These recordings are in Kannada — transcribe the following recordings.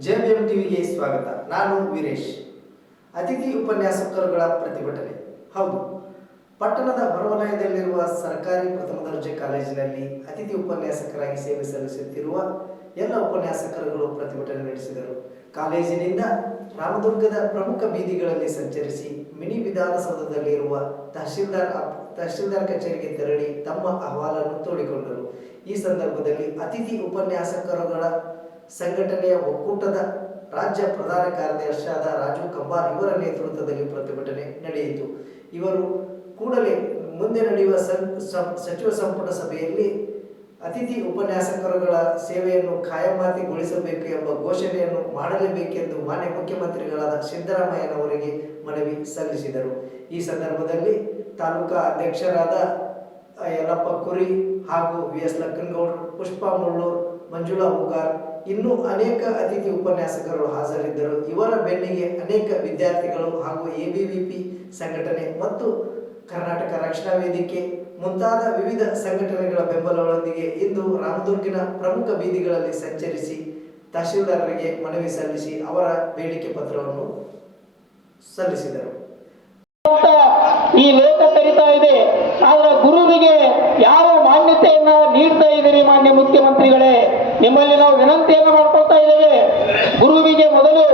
ಜೆಬಿಎಂ ಟಿವಿಗೆ ಸ್ವಾಗತ. ನಾನು ವೀರೇಶ್. ಅತಿಥಿ ಉಪನ್ಯಾಸಕರುಗಳ ಪ್ರತಿಭಟನೆ. ಹೌದು ಪಟ್ಟಣದ ಹೊರವಲಯದಲ್ಲಿರುವ ಸರ್ಕಾರಿ ಪ್ರಥಮ ದರ್ಜೆ ಕಾಲೇಜಿನಲ್ಲಿ ಅತಿಥಿ ಉಪನ್ಯಾಸಕರಾಗಿ ಸೇವೆ ಸಲ್ಲಿಸುತ್ತಿರುವ ಎಲ್ಲ ಉಪನ್ಯಾಸಕರುಗಳು ಪ್ರತಿಭಟನೆ ನಡೆಸಿದರು. ಕಾಲೇಜಿನಿಂದ ರಾಮದುರ್ಗದ ಪ್ರಮುಖ ಬೀದಿಗಳಲ್ಲಿ ಸಂಚರಿಸಿ ಮಿನಿ ವಿಧಾನಸೌಧದಲ್ಲಿರುವ ತಹಶೀಲ್ದಾರ್ ತಹಶೀಲ್ದಾರ್ ಕಚೇರಿಗೆ ತೆರಳಿ ತಮ್ಮ ಅಹವಾಲನ್ನು ತೋಡಿಕೊಂಡರು. ಈ ಸಂದರ್ಭದಲ್ಲಿ ಅತಿಥಿ ಉಪನ್ಯಾಸಕರುಗಳ ಸಂಘಟನೆಯ ಒಕ್ಕೂಟದ ರಾಜ್ಯ ಪ್ರಧಾನ ಕಾರ್ಯದರ್ಶಿಯಾದ ರಾಜು ಕಂಬಾರ್ ಇವರ ನೇತೃತ್ವದಲ್ಲಿ ಪ್ರತಿಭಟನೆ ನಡೆಯಿತು. ಇವರು ಕೂಡಲೇ ಮುಂದೆ ನಡೆಯುವ ಸಚಿವ ಸಂಪುಟ ಸಭೆಯಲ್ಲಿ ಅತಿಥಿ ಉಪನ್ಯಾಸಕರುಗಳ ಸೇವೆಯನ್ನು ಖಾಯಮಾತಿಗೊಳಿಸಬೇಕು ಎಂಬ ಘೋಷಣೆಯನ್ನು ಮಾಡಲೇಬೇಕೆಂದು ಮಾನ್ಯ ಮುಖ್ಯಮಂತ್ರಿಗಳಾದ ಸಿದ್ದರಾಮಯ್ಯನವರಿಗೆ ಮನವಿ ಸಲ್ಲಿಸಿದರು. ಈ ಸಂದರ್ಭದಲ್ಲಿ ತಾಲೂಕಾ ಅಧ್ಯಕ್ಷರಾದ ಯಲ್ಲಪ್ಪ ಕುರಿ ಹಾಗೂ ವಿ ಎಸ್ ಲಕ್ಕನಗೌಡ್ ಪುಷ್ಪಾ ಮುಳ್ಳೂರ್, ಮಂಜುಳಾ ಹುಗಾರ್ ಇನ್ನೂ ಅನೇಕ ಅತಿಥಿ ಉಪನ್ಯಾಸಕರು ಹಾಜರಿದ್ದರು. ಇವರ ಬೆನ್ನಿಗೆ ಅನೇಕ ವಿದ್ಯಾರ್ಥಿಗಳು ಹಾಗೂ ಎಬಿವಿಪಿ ಸಂಘಟನೆ ಮತ್ತು ಕರ್ನಾಟಕ ರಕ್ಷಣಾ ವೇದಿಕೆ ಮುಂತಾದ ವಿವಿಧ ಸಂಘಟನೆಗಳ ಬೆಂಬಲಗಳೊಂದಿಗೆ ಇಂದು ರಾಮದುರ್ಗಿನ ಪ್ರಮುಖ ಬೀದಿಗಳಲ್ಲಿ ಸಂಚರಿಸಿ ತಹಶೀಲ್ದಾರರಿಗೆ ಮನವಿ ಸಲ್ಲಿಸಿ ಅವರ ಬೇಡಿಕೆ ಪತ್ರವನ್ನು ಸಲ್ಲಿಸಿದರು. ಈ ಲೋಕ ಕರೀತಾ ಇದೆ. ಆದ್ರೆ ಗುರುವಿಗೆ ಯಾವ ಮಾನ್ಯತೆಯನ್ನ ನೀಡ್ತಾ ಇದ್ದೀರಿ ಮಾನ್ಯ ಮುಖ್ಯಮಂತ್ರಿಗಳೇ. ನಿಮ್ಮಲ್ಲಿ ನಾವು ವಿನಂತಿಯನ್ನು ಮಾಡ್ಕೊಳ್ತಾ ಇದ್ದೇವೆ. ಗುರುವಿಗೆ ಮೊದಲು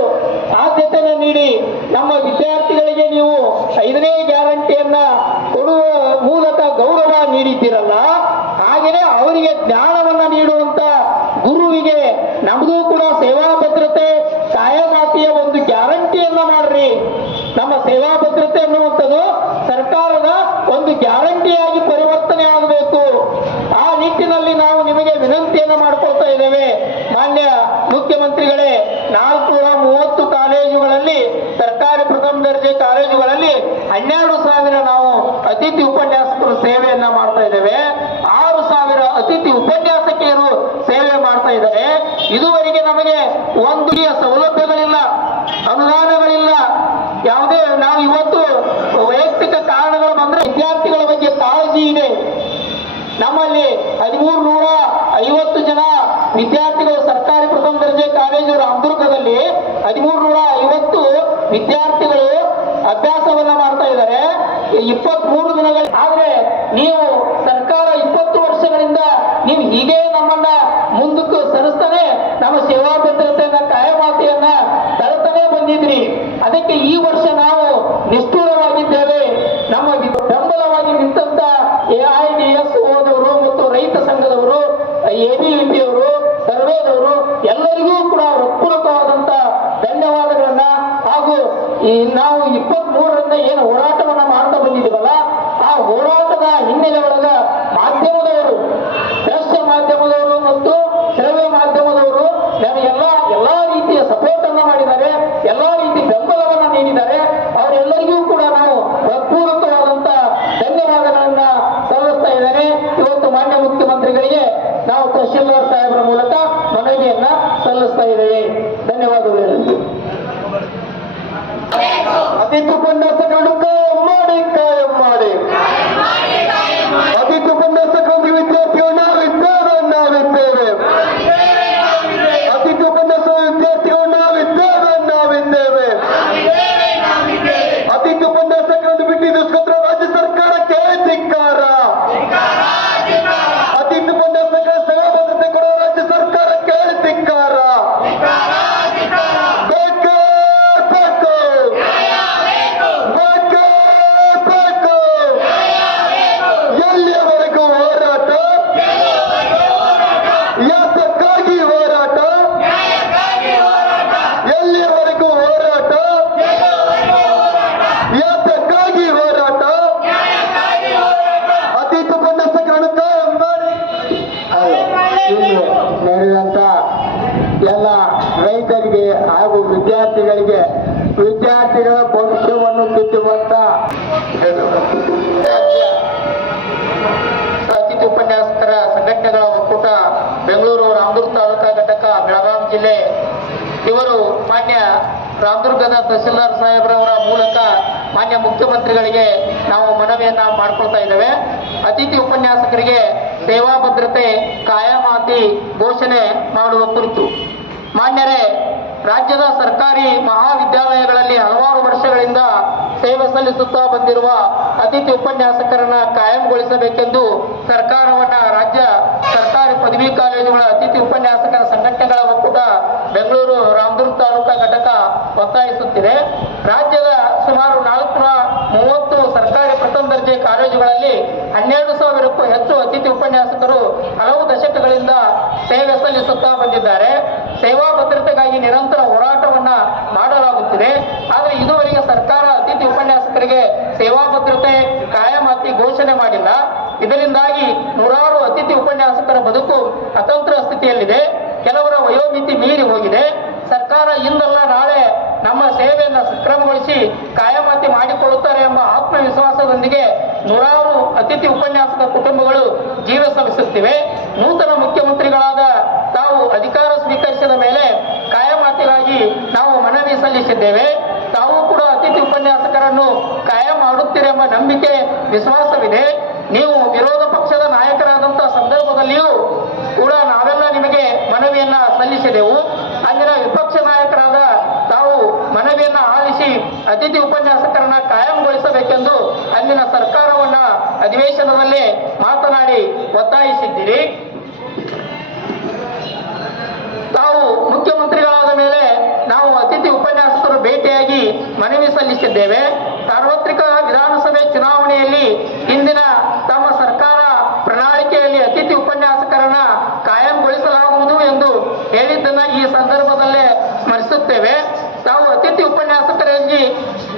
ಆದ್ಯತೆಯನ್ನು ನೀಡಿ. ನಮ್ಮ ವಿದ್ಯಾರ್ಥಿಗಳಿಗೆ ನೀವು ಐದನೇ ಗ್ಯಾರಂಟಿಯನ್ನ ಕೊಡುವ ಮೂಲಕ ಗೌರವ ನೀಡಿದ್ದೀರಲ್ಲ ಹಾಗೆಯೇ ಅವರಿಗೆ ಜ್ಞಾನವನ್ನ ನೀಡುವಂತ ಗುರುವಿಗೆ ನಮ್ಮದು ಕೂಡ ಸೇವಾ ಭದ್ರತೆ ಕಾಯಮಾತಿಯ ಒಂದು ಗ್ಯಾರಂಟಿಯನ್ನ ಮಾಡ್ರಿ ನಮ್ಮ ಸೇವಾ ಭದ್ರತೆ ಅನ್ನುವಂಥದ್ದು ಸರ್ಕಾರದ ಒಂದು ಗ್ಯಾರಂಟಿಯಾಗಿ ಪರಿವರ್ತನೆ ಆಗಬೇಕು. ಆ ನಿಟ್ಟಿನಲ್ಲಿ ನಾವು ನಿಮಗೆ ವಿನಂತಿಯನ್ನು ಮಾಡಿಕೊಳ್ತಾ ಇದ್ದೇವೆ. ಮಾನ್ಯ ಮುಖ್ಯಮಂತ್ರಿಗಳೇ, ನಾಲ್ಕುನೂರ ಮೂವತ್ತು ಕಾಲೇಜುಗಳಲ್ಲಿ, ಸರ್ಕಾರಿ ಪ್ರಥಮ ದರ್ಜೆ ಕಾಲೇಜುಗಳಲ್ಲಿ ಹನ್ನೆರಡು ಸಾವಿರ ನಾವು ಅತಿಥಿ ಉಪನ್ಯಾಸಕರು ಸೇವೆಯನ್ನ ಮಾಡ್ತಾ ಇದ್ದೇವೆ. ಆರು ಸಾವಿರ ಅತಿಥಿ ಉಪನ್ಯಾಸಕಿಯರು ಸೇವೆ ಮಾಡ್ತಾ ಇದ್ದಾರೆ. ಇದುವರೆಗೆ ನಮಗೆ ಒಂದು ಸೌಲಭ್ಯಗಳಿಲ್ಲ, ಅನುದಾನಗಳಿಲ್ಲ. ಯಾವುದೇ ನಾವು ಇವತ್ತು ವೈಯಕ್ತಿಕ ಕಾರಣಗಳು ಬಂದ್ರೆ ಕಾಳಜಿ ಇದೆ. ನಮ್ಮಲ್ಲಿ ಹದಿಮೂರು ನೂರ ಐವತ್ತು ಜನ ವಿದ್ಯಾರ್ಥಿಗಳು ಸರ್ಕಾರಿ ಪ್ರಥಮ ದರ್ಜೆ ಕಾಲೇಜು ರಾಮದುರ್ಗದಲ್ಲಿ ಹದಿಮೂರು ನೂರ ಐವತ್ತು ವಿದ್ಯಾರ್ಥಿಗಳು ಅಭ್ಯಾಸವನ್ನ ಮಾಡ್ತಾ ಇದ್ದಾರೆ. ಇಪ್ಪತ್ತ್ ಮೂರು ದಿನಗಳ ಆದ್ರೆ ನೀವು ಸರ್ಕಾರ ಇಪ್ಪತ್ತು ವರ್ಷಗಳಿಂದ ನೀವು ಹೀಗೆ ನಮ್ಮನ್ನ ಮುಂದಕ್ಕೆ ಸರಿಸ್ತಾನೆ, ನಮ್ಮ ಸೇವಾ ಭದ್ರತೆಯನ್ನ, ಕಾಯಮಾತೆಯನ್ನ ತಳ್ತಾನೆ ಬಂದಿದ್ರಿ. ಅದಕ್ಕೆ ಈ ಎ ಬಿ ಪಿ ಅವರು ಸರ್ವೇದವರು ಎಲ್ಲರಿಗೂ ಕೂಡ ಹೃತ್ಪೂರ್ವಕವಾದಂತ ಧನ್ಯವಾದಗಳನ್ನ ಹಾಗೂ ಈ ನಾವು ಇಪ್ಪತ್ತ್ ಮೂರರಿಂದ ಏನು ಹೋರಾಟವನ್ನ ಮಾಡ್ತಾ ಬಂದಿದ್ದೀವಲ್ಲ ಆ ಹೋರಾಟದ ಹಿನ್ನೆಲೆ ಒಳಗ ಮಾಧ್ಯಮದವರು ದೃಶ್ಯ ಮಾಧ್ಯಮದವರು ಮತ್ತು ಶ್ರವ್ಯ ಮಾಧ್ಯಮದವರು ನಮಗೆಲ್ಲ ಎಲ್ಲಾ ರೀತಿಯ ಸಪೋರ್ಟ್ ಅನ್ನ ಮಾಡಿದ್ದಾರೆ ಎಲ್ಲಾ ರೀತಿ ಬೆಂಬಲವನ್ನ ನೀಡಿದ್ದಾರೆ ಅವರೆಲ್ಲರಿಗೂ ಕೂಡ ನಾವು ಹೃತ್ಪೂರ್ವಕವಾದಂತ ಧನ್ಯವಾದಗಳನ್ನ ಸಲ್ಲಿಸ್ತಾ ಇದ್ದಾರೆ ಇವತ್ತು ಮಾನ್ಯ ಮುಖ್ಯಮಂತ್ರಿಗಳಿಗೆ ನಾವು ತಹಶೀಲ್ದಾರ್ ಸಾಹೇಬರ ಮೂಲಕ ಮನವಿಯನ್ನ ಸಲ್ಲಿಸ್ತಾ ಇದ್ದೇವೆ ಧನ್ಯವಾದಗಳು ಅತಿಥಿ ಜಾತಿಗಳ ಭವಿಷ್ಯವನ್ನು ತಿದ್ದುವಂತ ಸಾಹಿತ್ಯ ಉಪನ್ಯಾಸಕರ ಸಂಘಟನೆಗಳ ಒಕ್ಕೂಟ ಬೆಂಗಳೂರು ರಾಮದುರ್ಗ ತಾಲೂಕಾ ಘಟಕ ಬೆಳಗಾವಿ ಜಿಲ್ಲೆ. ಇವರು ಮಾನ್ಯ ರಾಮದುರ್ಗದ ತಹಸೀಲ್ದಾರ್ ಸಾಹೇಬ್ರವರ ಮೂಲಕ ಮಾನ್ಯ ಮುಖ್ಯಮಂತ್ರಿಗಳಿಗೆ ನಾವು ಮನವಿಯನ್ನ ಮಾಡ್ಕೊಳ್ತಾ ಇದ್ದೇವೆ. ಅತಿಥಿ ಉಪನ್ಯಾಸಕರಿಗೆ ಸೇವಾ ಭದ್ರತೆ ಕಾಯಮಾತಿ ಘೋಷಣೆ ಮಾಡುವ ಕುರಿತು ಮಾನ್ಯರೇ ರಾಜ್ಯದ ಸರ್ಕಾರಿ ಮಹಾವಿದ್ಯಾಲಯಗಳಲ್ಲಿ ಹಲವಾರು ವರ್ಷಗಳಿಂದ ಸೇವೆ ಸಲ್ಲಿಸುತ್ತಾ ಬಂದಿರುವ ಅತಿಥಿ ಉಪನ್ಯಾಸಕರನ್ನ ಕಾಯಂಗೊಳಿಸಬೇಕೆಂದು ಸರ್ಕಾರವನ್ನ ರಾಜ್ಯ ಸರ್ಕಾರಿ ಪದವಿ ಕಾಲೇಜುಗಳ ಅತಿಥಿ ಉಪನ್ಯಾಸಕರ ಸಂಘಟನೆಗಳ ಒಕ್ಕೂಟ ಬೆಂಗಳೂರು ರಾಮದುರ್ಗ ತಾಲೂಕಾ ಘಟಕ ಒತ್ತಾಯಿಸುತ್ತಿದೆ. ರಾಜ್ಯದ ಸುಮಾರು ನಾಲ್ಕುನೂರ ಮೂವತ್ತು ಸರ್ಕಾರಿ ಪ್ರಥಮ ದರ್ಜೆ ಕಾಲೇಜುಗಳಲ್ಲಿ ಹನ್ನೆರಡು ಸಾವಿರಕ್ಕೂ ಹೆಚ್ಚು ಅತಿಥಿ ಉಪನ್ಯಾಸಕರು ಹಲವು ದಶಕಗಳಿಂದ ಸೇವೆ ಸಲ್ಲಿಸುತ್ತಾ ಬಂದಿದ್ದಾರೆ. ಸೇವಾ ಭದ್ರತೆಗಾಗಿ ನಿರಂತರ ಹೋರಾಟವನ್ನ ಮಾಡಲಾಗುತ್ತಿದೆ. ಆದರೆ ಇದುವರೆಗೆ ಸರ್ಕಾರ ಅತಿಥಿ ಉಪನ್ಯಾಸಕರಿಗೆ ಸೇವಾ ಭದ್ರತೆ ಕಾಯಮಾತಿ ಘೋಷಣೆ ಮಾಡಿಲ್ಲ. ಇದರಿಂದಾಗಿ ನೂರಾರು ಅತಿಥಿ ಉಪನ್ಯಾಸಕರ ಬದುಕು ಅತಂತ್ರ ಸ್ಥಿತಿಯಲ್ಲಿದೆ. ಕೆಲವರ ವಯೋಮಿತಿ ಮೀರಿ ಹೋಗಿದೆ. ಸರ್ಕಾರ ಇಂದಲ್ಲ ನಾಳೆ ನಮ್ಮ ಸೇವೆಯನ್ನು ಸಕ್ರಮಗೊಳಿಸಿ ಎಂಬ ಆತ್ಮವಿಶ್ವಾಸದೊಂದಿಗೆ ನೂರಾರು ಅತಿಥಿ ಉಪನ್ಯಾಸಕ ಕುಟುಂಬಗಳು ಜೀವ ಸಲ್ಲಿಸುತ್ತಿವೆ. ನೂತನ ಮುಖ್ಯಮಂತ್ರಿಗಳಾದ ತಾವು ಅಧಿಕಾರ ಸ್ವೀಕರಿಸಿದ ಮೇಲೆ ಕಾಯಮಾತಿಗಾಗಿ ನಾವು ಮನವಿ ಸಲ್ಲಿಸಿದ್ದೇವೆ. ತಾವು ಕೂಡ ಅತಿಥಿ ಉಪನ್ಯಾಸಕರನ್ನು ಕಾಯಂ ಮಾಡುತ್ತೀರೆಂಬ ನಂಬಿಕೆ, ವಿಶ್ವಾಸವಿದೆ. ನೀವು ವಿರೋಧ ಪಕ್ಷದ ನಾಯಕರಾದಂತಹ ಸಂದರ್ಭದಲ್ಲಿಯೂ ಕೂಡ ನಾವೆಲ್ಲ ನಿಮಗೆ ಮನವಿಯನ್ನ ಸಲ್ಲಿಸಿದೆವು. ಅಂದಿನ ವಿಪಕ್ಷ ನಾಯಕರಾದ ತಾವು ಮನವಿಯನ್ನ ಆಲಿಸಿ ಅತಿಥಿ ಉಪನ್ಯಾಸಕರನ್ನ ಸರ್ಕಾರವನ್ನ ಅಧಿವೇಶನದಲ್ಲೇ ಮಾತನಾಡಿ ಒತ್ತಾಯಿಸಿದ್ದೀರಿ. ತಾವು ಮುಖ್ಯಮಂತ್ರಿಗಳಾದ ಮೇಲೆ ನಾವು ಅತಿಥಿ ಉಪನ್ಯಾಸಕರು ಭೇಟಿಯಾಗಿ ಮನವಿ ಸಲ್ಲಿಸಿದ್ದೇವೆ. ಸಾರ್ವತ್ರಿಕ ವಿಧಾನಸಭೆ ಚುನಾವಣೆಯಲ್ಲಿ ಇಂದಿನ ತಮ್ಮ ಸರ್ಕಾರ ಪ್ರಣಾಳಿಕೆಯಲ್ಲಿ ಅತಿಥಿ ಉಪನ್ಯಾಸಕರನ್ನ ಕಾಯಂಗೊಳಿಸಲಾಗುವುದು ಎಂದು ಹೇಳಿದ್ದನ್ನ ಈ ಸಂದರ್ಭದಲ್ಲೇ ಸ್ಮರಿಸುತ್ತೇವೆ. ತಾವು ಅತಿಥಿ ಉಪನ್ಯಾಸಕರಾಗಿ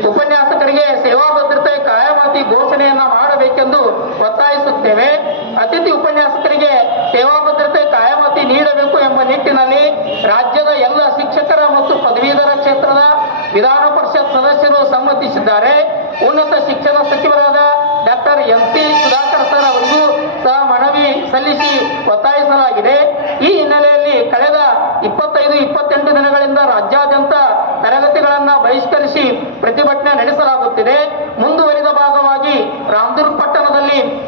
ಉಪನ್ಯಾಸಕರಿಗೆ ಸೇವಾ ಭದ್ರತೆ ಕಾಯಮಾತಿ ಘೋಷಣೆಯನ್ನ ಮಾಡಬೇಕೆಂದು ಒತ್ತಾಯಿಸುತ್ತೇವೆ ಅತಿಥಿ ಉಪನ್ಯಾಸಕರಿಗೆ ಸೇವಾ ಭದ್ರತೆ ಕಾಯಮತಿ ನೀಡಬೇಕು ಎಂಬ ನಿಟ್ಟಿನಲ್ಲಿ ರಾಜ್ಯದ ಎಲ್ಲ ಶಿಕ್ಷಕರ ಮತ್ತು ಪದವೀಧರ ಕ್ಷೇತ್ರದ ವಿಧಾನ ಪರಿಷತ್ ಸದಸ್ಯರು ಸಮ್ಮತಿಸಿದ್ದಾರೆ. ಉನ್ನತ ಶಿಕ್ಷಣ ಸಚಿವರಾದ doctor M C Sudhakar sir ಅವರಿಗೂ ಸಹ ಮನವಿ ಸಲ್ಲಿಸಿ ಒತ್ತಾಯಿಸಲಾಗಿದೆ. ಈ ಹಿನ್ನೆಲೆಯಲ್ಲಿ ಕಳೆದ ಇಪ್ಪತ್ತೈದು, ಇಪ್ಪತ್ತೆಂಟು ದಿನಗಳಿಂದ ರಾಜ್ಯಾದ್ಯಂತ ತರಗತಿಗಳನ್ನು ಬಹಿಷ್ಕರಿಸಿ ಪ್ರತಿಭಟನೆ ನಡೆಸಲಾಗುತ್ತಿದೆ. ಮುಂದುವರಿದ ಭಾಗವಾಗಿ ರಾಮದುರ್ಗ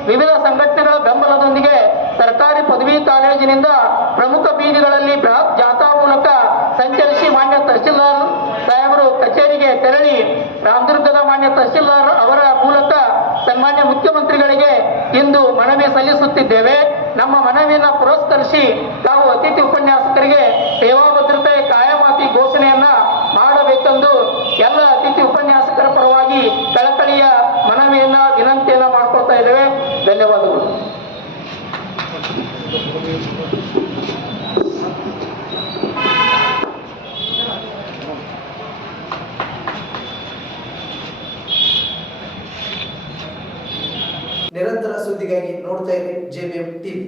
ವಿವಿಧ ಸಂಘಟನೆಗಳ ಬೆಂಬಲದೊಂದಿಗೆ ಸರ್ಕಾರಿ ಪದವಿ ಕಾಲೇಜಿನಿಂದ ಪ್ರಮುಖ ಬೀದಿಗಳಲ್ಲಿ ಬೃಹತ್ ಜಾಥಾ ಮೂಲಕ ಸಂಚರಿಸಿ ಮಾನ್ಯ ತಹಶೀಲ್ದಾರ್ ಸಾಹೇಬರು ಕಚೇರಿಗೆ ತೆರಳಿ ರಾಮದುರ್ಗದ ಮಾನ್ಯ ತಹಶೀಲ್ದಾರ್ ಅವರ ಮೂಲಕ ಸನ್ಮಾನ್ಯ ಮುಖ್ಯಮಂತ್ರಿಗಳಿಗೆ ಇಂದು ಮನವಿ ಸಲ್ಲಿಸುತ್ತಿದ್ದೇವೆ. ನಮ್ಮ ಮನವಿಯನ್ನ ಪುರಸ್ಕರಿಸಿ ತಾವು ಅತಿಥಿ ಉಪನ್ಯಾಸಕರಿಗೆ ಸೇವಾ ಭದ್ರತೆ ಕಾಯಮಾತಿ ಘೋಷಣೆಯನ್ನ ಮಾಡಬೇಕೆಂದು ಎಲ್ಲ ಅತಿಥಿ ಉಪನ್ಯಾಸಕರ ಪರವಾಗಿ ಕಳಕಳಿಯ ಮನವಿಯನ್ನ ವಿನಂತಿಯನ್ನ ಮಾಡ್ಕೊಳ್ತಾ ಇದ್ದೇವೆ ಧನ್ಯವಾದಗಳು. ನಿರಂತರ ಸುದ್ದಿಗಾಗಿ ನೋಡ್ತಾ ಇರಿ ಜೆಬಿಎಂ ಟಿವಿ